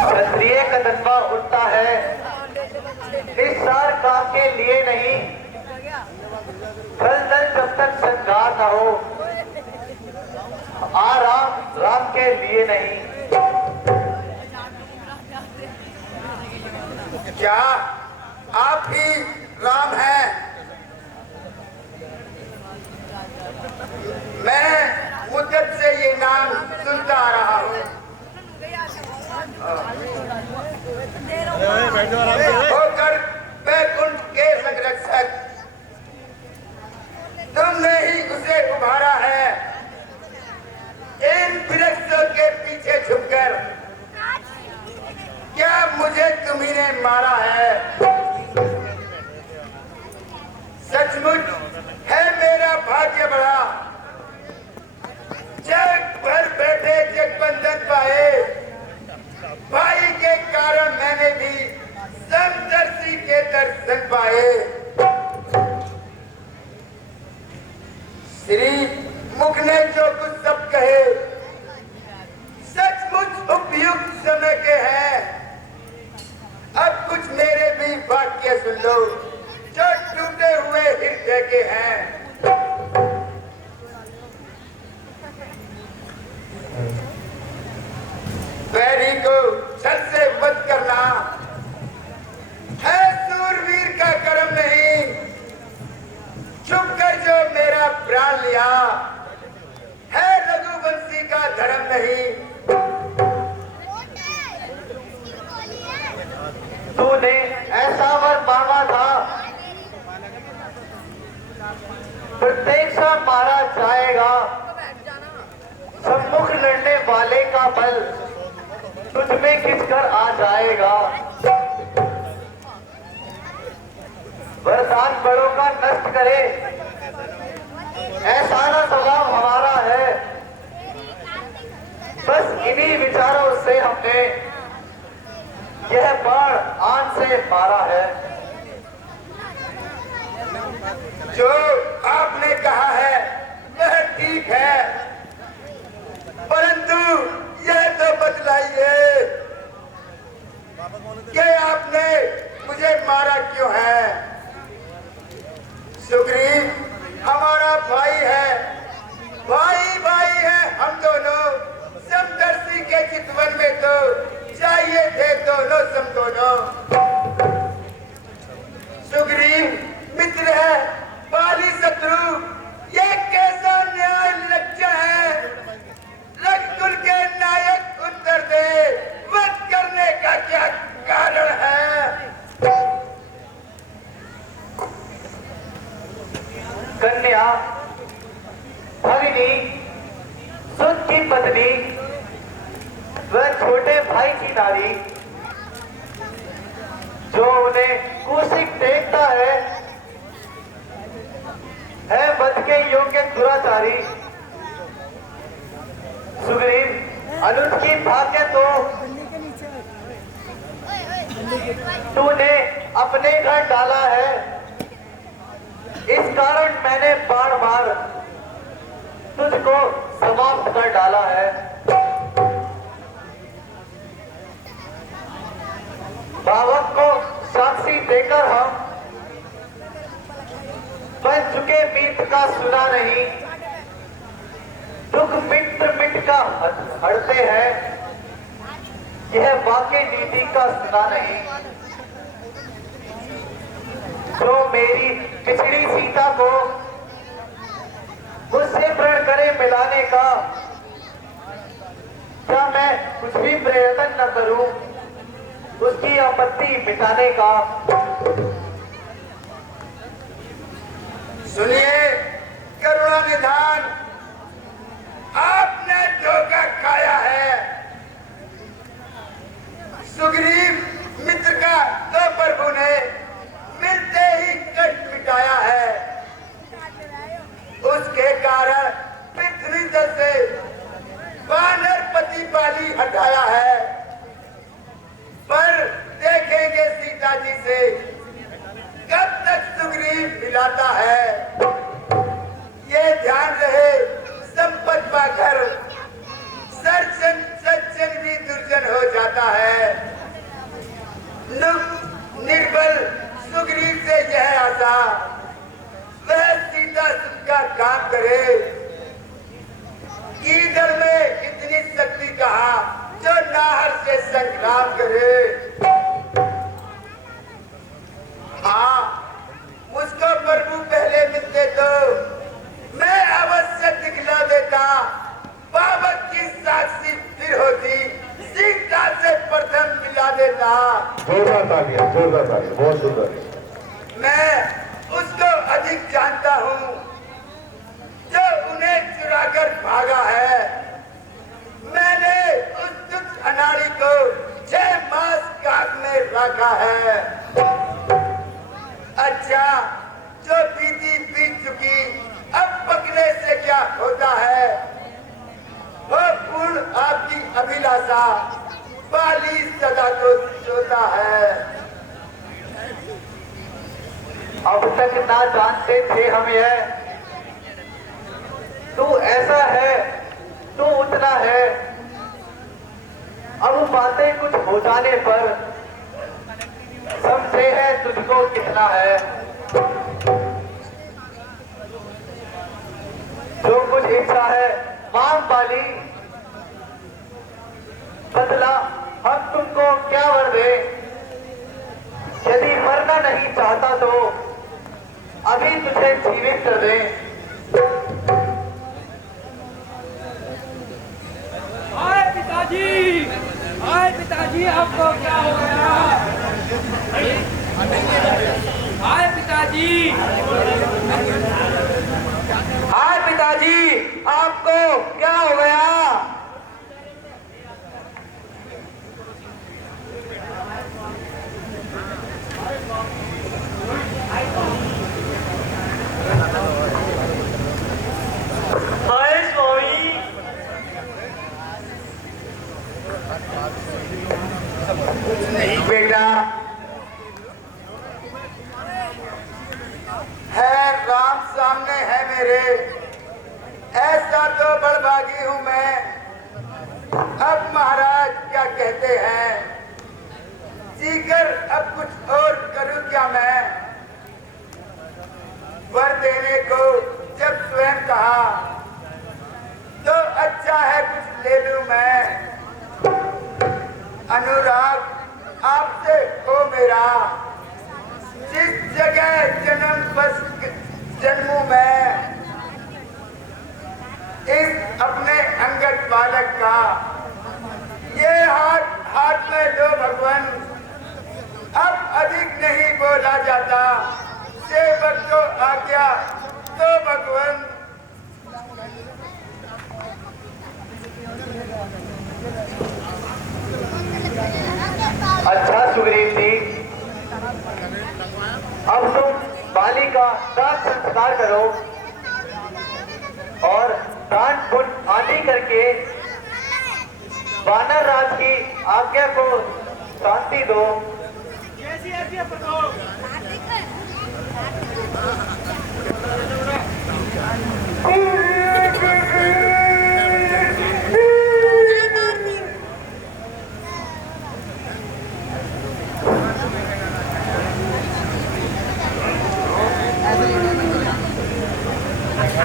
क्षत्रिय का जज्बा उठता है इस सार काम के लिए नहीं, फल दल जब तक श्रृंगार न हो, आराम राम के लिए नहीं। क्या आप ही राम हैं? मैं मुद्दत से ये नाम सुनता आ रहा हूँ। होकर बैकुंठ के संरक्षक तुमने ही उसे उभारा है। इन वृक्षों के पीछे छुपकर क्या मुझे तुम्ही ने मारा है? सचमुच है मेरा भाग्य बड़ा, जग भर बैठे जगबंधन पाए। भाई के कारण मैंने भी समदर्शी के दर्शन पाए। श्री मुख ने जो कुछ सब कहे सचमुच उपयुक्त समय के हैं। अब कुछ मेरे भी वाक्य सुन लो जो टूटे हुए हृदय के हैं। बैरी को छल से वध करना है सूरवीर का कर्म नहीं। चुप कर जो मेरा प्राण लिया है रघुवंशी का धर्म नहीं। तूने ऐसा वर मांगा था, प्रत्येक सा मारा जाएगा। सम्मुख लड़ने वाले का बल तुझ में खिंचकर आ जाएगा। वरदान बड़ों का नष्ट करे ऐसा ना स्वभाव हमारा है। बस इन्हीं विचारों से हमने यह बाण आन से मारा है। जो आपने कहा है वह ठीक है, परंतु यह तो बतलाइए कि आपने मुझे मारा क्यों है? सुग्रीव हमारा भाई है, भाई भाई है हम दोनों। समदर्शी के चितवन में तो चाहिए थे दोनों सम दोनों। सुग्रीव मित्र है, बाली शत्रु, ये कैसा न्याय लज्जा है? रघुकुल के नायक उत्तर दे, वध करने का क्या कारण है? कन्या, भगिनी, सुत की पत्नी, वह छोटे भाई की नारी जो उन्हें कुशिक देखता है वध के योग्य दुराचारी। सुग्रीव, अनुज की भाग्य तो तूने अपने घर डाला है। इस कारण मैंने बाण मार तुझको समाप्त कर डाला है। भावक को साक्षी देकर हम बन चुके मीत का सुना नहीं। दुख मित्र मिट का हड़ते हैं, यह वाकई नीति का सुना नहीं। जो मेरी पिछड़ी सीता को मुझसे प्रण करे मिलाने का, क्या मैं कुछ भी प्रयत्न न करूं उसकी आपत्ति मिटाने का? सुनिए करुणा निधान, आपने धोखा खाया है। सुग्रीव मित्र का तो प्रभु ने मिलते ही कष्ट मिटाया है। उसके कारण पृथ्वी तल से वानर पति पाली हटाया है। पर देखेंगे सीता जी से कब तक सुग्रीव मिलाता है। ये ध्यान रहे, संपत पाकर सर संग्राम करे। हाँ, मुझको प्रभु पहले मिलते तो मैं अवश्य दिखला देता। बाबत की साक्षी फिर होती, सीता से प्रथम मिला देता। जोरदार तालियां, बहुत सुंदर। मैं उसको अधिक जानता हूँ जो उन्हें चुराकर भागा है। मैंने उस तुच्छ अनाड़ी को 6 मास काट में रखा है। अच्छा, जो बीती बीत चुकी, अब पकड़े से क्या होता है। वो पूर्ण आपकी अभिलाषा बाली सदा को सोता है। अब तक ना जानते थे हम यह, तू ऐसा है, तू उतना है। अब बातें कुछ हो जाने पर समझे है तुझको कितना है। जो कुछ इच्छा है मांग बाली, बदला हम तुमको क्या वर दे। यदि मरना नहीं चाहता तो अभी तुझे जीवित कर दे। हाय पिताजी, आपको क्या हो गया? हाय पिताजी, आपको क्या हो गया? हाय स्वामी, कुछ नहीं बेटा, है राम सामने है मेरे। ऐसा तो बड़भागी हूं मैं। अब महाराज क्या कहते हैं, जीकर अब कुछ और करूं क्या मैं। वर देने को जब स्वयं कहा तो अच्छा है कुछ ले लूं मैं। अनुराग आपसे हो मेरा, जिस जगह जन्म बस जन्मू मैं, इस अपने अंगत बालक का ये हाथ में लो भगवान। अब अधिक नहीं बोला जाता, सेवक को आज्ञा तो भगवान। अच्छा सुग्रीव जी, अब तुम बाली का दान संस्कार करो और दान पुण्य आदि करके वानर राज की आज्ञा को शांति दो। Oh